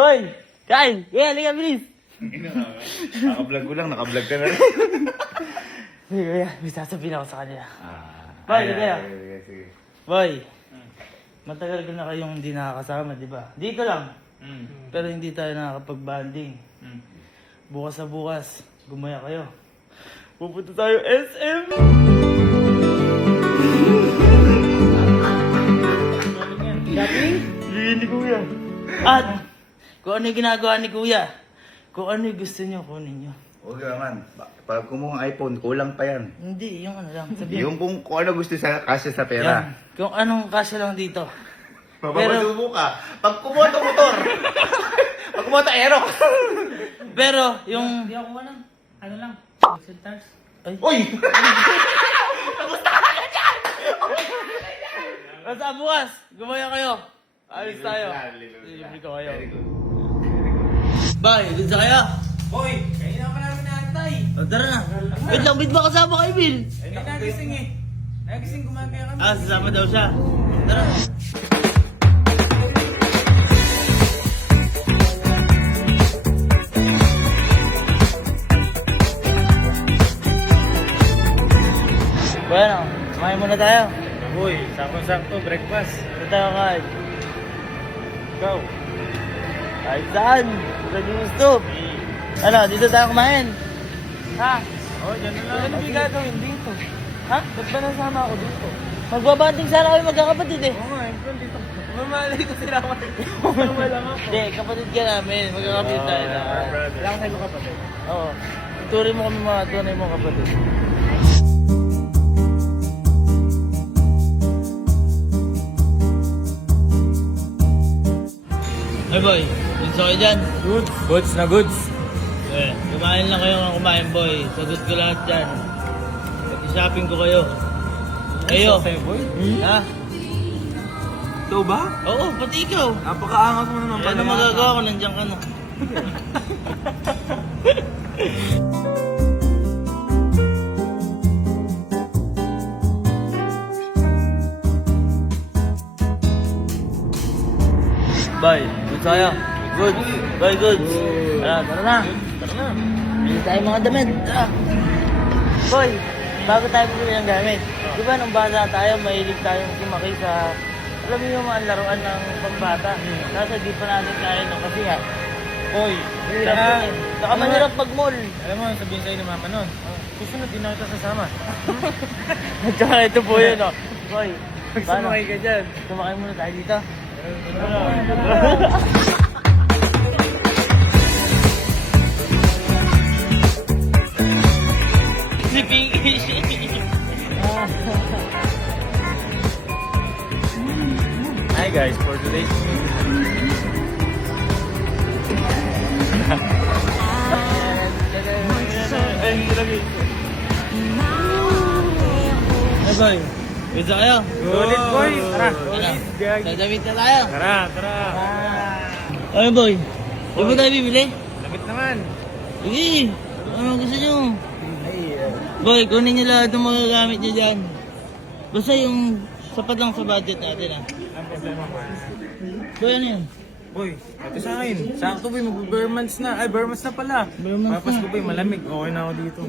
Hoy! Kain! Kaya, halika, bilis! Naka-vlog ko lang, naka-vlog ka na rin. Hey, kuya, may sasabihin ako sa kanila. Boy, kaya. Sige. Boy, matagal ko na kayong hindi nakakasama, di ba? Dito lang. Pero hindi tayo nakakapag-banding. Bukas sa bukas, gumaya kayo. Pupunta tayo SM! Shopping? Bigyan ni kuya. At, kung ano yung ginagawa ni kuya, kung ano yung gusto nyo, kunin nyo. Huwag naman. Pag kumuha ng iPhone, kulang pa yan. Hindi, yung ano lang. Sabihin. Yung kung ano gusto sa kasya sa pera. Yan. Kung anong kasya lang dito. Mapapasubo ka. Pag kumuha ng motor. Pag kumuha ng aero. Pero, yung... Hindi ako ano lang, Pixel Stars. Ay, Uy! basta bukas, gumaya kayo. Ayos tayo. Libre ko kayo. Very good. Bye, dun sa kaya. Boy, kanina pa namin naantay. O, tara na. Wait lang, bit ba kasama kayo, Bill? Ay, nagising eh. Nagising gumagaya kami. Ah, sasama daw siya. Tara. Bueno, kumain muna tayo. Boy, sakto-sakto, breakfast. Ito tayo kain. Go. Kahit saan. Pwede gusto. Ano, dito tayo kumain. Ha? Oh, dyan na lang. Ano yung gagawin dito? Ha? Ba't ba nasama ako dito? Magbabanting sana kami magkakapatid eh. Oo nga, ikaw dito. Mamalay ko sila ako. Wala nga po. Hindi, kapatid ka namin. Magkakapatid tayo na. Wala ko sa'yo kapatid. Oo. Tuloy mo kami mga tunay mo kapatid. Hey boy, dun sa kayo dyan. Goods. Goods na goods. Eh, kumain lang kayo ng kumain boy. Sagot ko lahat dyan. Pag-shopping ko kayo. Kayo. Sa'yo, boy? Ha? Ito ba? Oo, pati ikaw. Napakaangas mo naman. Ano magagawa ko? Nandiyan ka na. Bye. Good tayo. Good. Bye, good. Tara na. Tara na. Bili tayo mga damit. Tara. Boy, bago tayo bumili ng gamit. Di ba nung bata tayo, mahilig tayong sumaki sa, alam mo yung mga laruan ng pambata. Kaso di pa natin kaya nung kasi nga. Boy, Hirap yun eh. Saka mahirap pag-mall. Alam mo, sabihin sa'yo ni mama nun. Susunod din ako sasama. At saka ito po yun, oh. Boy, paano? Sumakay ka dyan. Sumakay muna tayo dito. Si Pinky. Hi guys, for today's Hey boy, pizza kayo? Ulit boy, tara. Ano? Gag. Dadamit na tayo. Tara, tara. Ano boy? Di ba tayo bibili? Lamit naman. Sige, ano gusto nyo? Ay, Boy, kunin nyo lahat ng mga gamit nyo dyan. Basta yung sapat lang sa budget natin ah. ang problema mo. Boy, ano yun? Boy, ito sa akin. Sakto boy, mag-bare months na. Ay, bare months na pala. Bare months Papas na. ko boy, malamig. Okay na ako dito.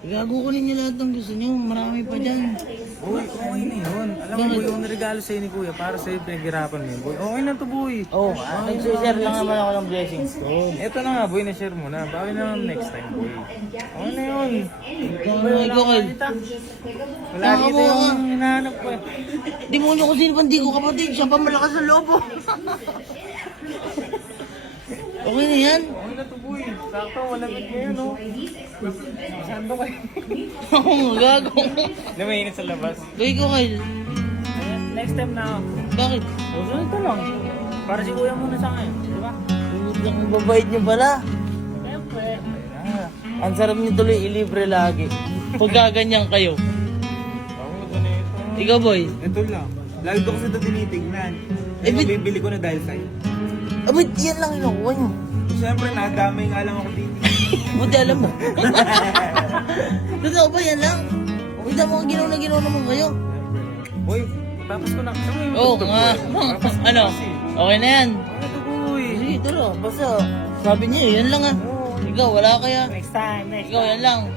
Gago kunin nyo lahat ng gusto nyo. Marami pa dyan. Boy, okay na yun. Alam mo boy, yung regalo sa'yo ni kuya, para sa'yo pinaghirapan mo yun. Boy, okay na to boy. Oh, nag-share lang naman ako ng blessings ko. Ito na nga boy, na-share mo na. Bakit naman next time boy? Okay na yun. Ikaw kayo. Wala dito yung hinahanap ko eh. Di mo nyo kung sino pang di ko kapatid. Siya pa malakas ang loob oh. Okay na yan. Okay na to boy. Sakto, malamig ngayon no. Sando kayo. Oo, gago. Lumainit sa labas. Gawin ko kayo. Next time na ako. Bakit? Susunod ka lang. Para si kuya muna sa akin. Di ba? Ang babait nyo pala. Siyempre. Ah, ang sarap nyo tuloy ilibre lagi. Pag gaganyan kayo. Ako ito na ito. Ikaw boy. Ito lang. Lagi ko kasi ito tinitignan. Eh, bit- Bibili ko na dahil sa'yo. Abit, yan lang inukuha nyo. Siyempre, nadamay nga lang ako dito. Buti alam mo. Totoo ba yan lang? Kita mo, ginaw na naman kayo. Boy, ipapas ko na. Saan mo yung Oo tugtog, nga. boy? Ipapas ko Ano? kasi. Okay na yan. Ano to, boy? Sige, dito lang. Basta, sabi niya, yan lang ah. Ikaw, wala kaya. Next time. Ikaw, yan lang.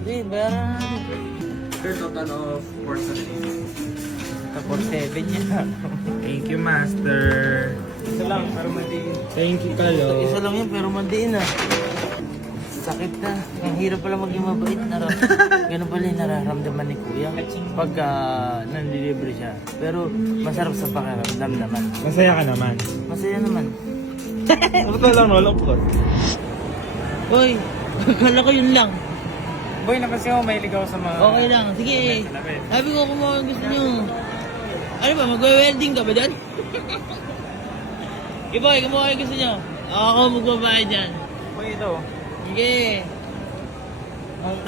Hindi, bayaran na natin. Sir, total of 4 Tapos 7 niya. Thank you, master. Isa lang, para madiin. Thank you, Kalo. Isa lang yun, pero mandiin ah. Sakit na. Ang hirap pala maging mabait. Ganun pala yung nararamdaman ni Kuya. Pagka nanlilibre siya. Pero masarap sa pakiramdam naman. Masaya ka naman. Masaya naman. Ano ka lang, walang pot? Hoy, akala ko yun lang. Boy, napansin mo, may ligaw sa mga... Okay lang, sige. Sabi ko kung mga gusto nyo. Ano ba, magwe-welding ka ba dyan? Iboy, kung mga gusto nyo. Ako magbabayad dyan. Boy, ito. Sige. Ang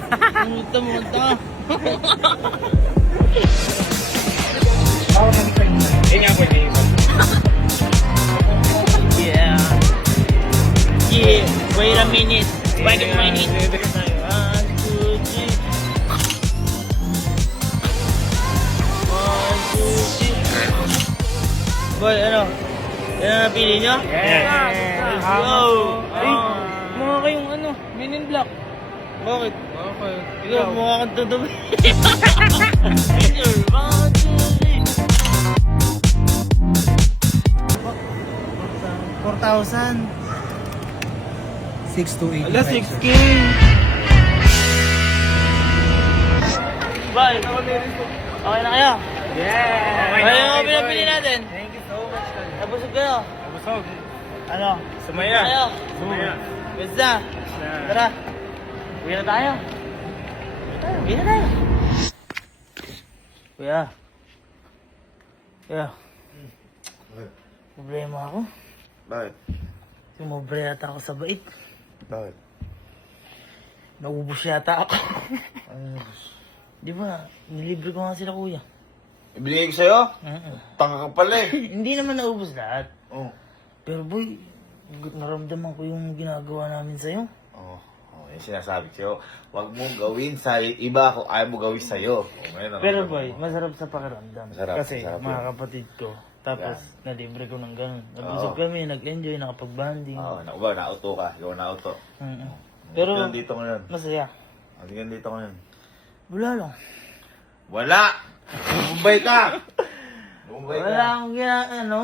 muta mo ito. Yun nga, boy, may iba. Yeah. Yeah. Wait a minute. Wait a minute. 1, 2, 3. 1, 2, 3. Boy, ano? Yan ang napili nyo? Let's go! Ay, mga kayong ano, Men in Black. Bakit? Okay. Ikaw, mukha kang tutubi. 4,000. 6 to 8. Ala, 6K! Bye! Okay na kayo? Yeah! Okay na yung pinapili natin? Thank you so much, Kalo. Nabusog kayo? Busog. Ano? Sumaya. Kayo? Sumaya. Basta! Tara! Uwi na tayo! Uwi na tayo! Kuya. Kuya. Problema ako. Bakit? Sumobra yata ako sa bait. Bakit? Naubos yata ako. Di ba? Nilibre ko nga sila kuya. Ibigay ko sa'yo? Mm-mm. Tanga ka pala eh. Hindi naman naubos lahat. Oo. Pero boy, naramdaman ko yung ginagawa namin sa'yo. Oo. Oh, yung sinasabi ko sa'yo, huwag mong gawin sa iba kung ayaw mo gawin sa'yo. Oh, ngayon, Pero naramdaman boy, mo. masarap sa pakiramdam. Masarap, Kasi masarap mga yun. kapatid ko. Tapos, nalibre ko ng ganun. Nabusog Oo. kami, nag-enjoy, nakapag-banding. Oo, nauba, nauto ka. Ikaw nauto. Mm-mm. Pero, Pero, dito ngayon. masaya. Hindi dito ngayon. Wala lang. Wala! Mumbai ka! Mumbai ka. Wala akong ano,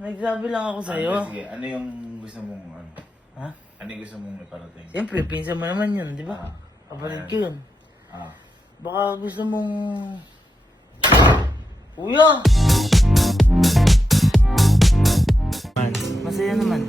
nagsabi lang ako sa'yo. Sige, ano yung gusto mong, ano? Ha? Ano yung gusto mong iparating? Siyempre, pinsan mo naman yun, di ba? Ah. Kapatid ko yun. Ah. Baka gusto mong... Kuya! Masaya naman.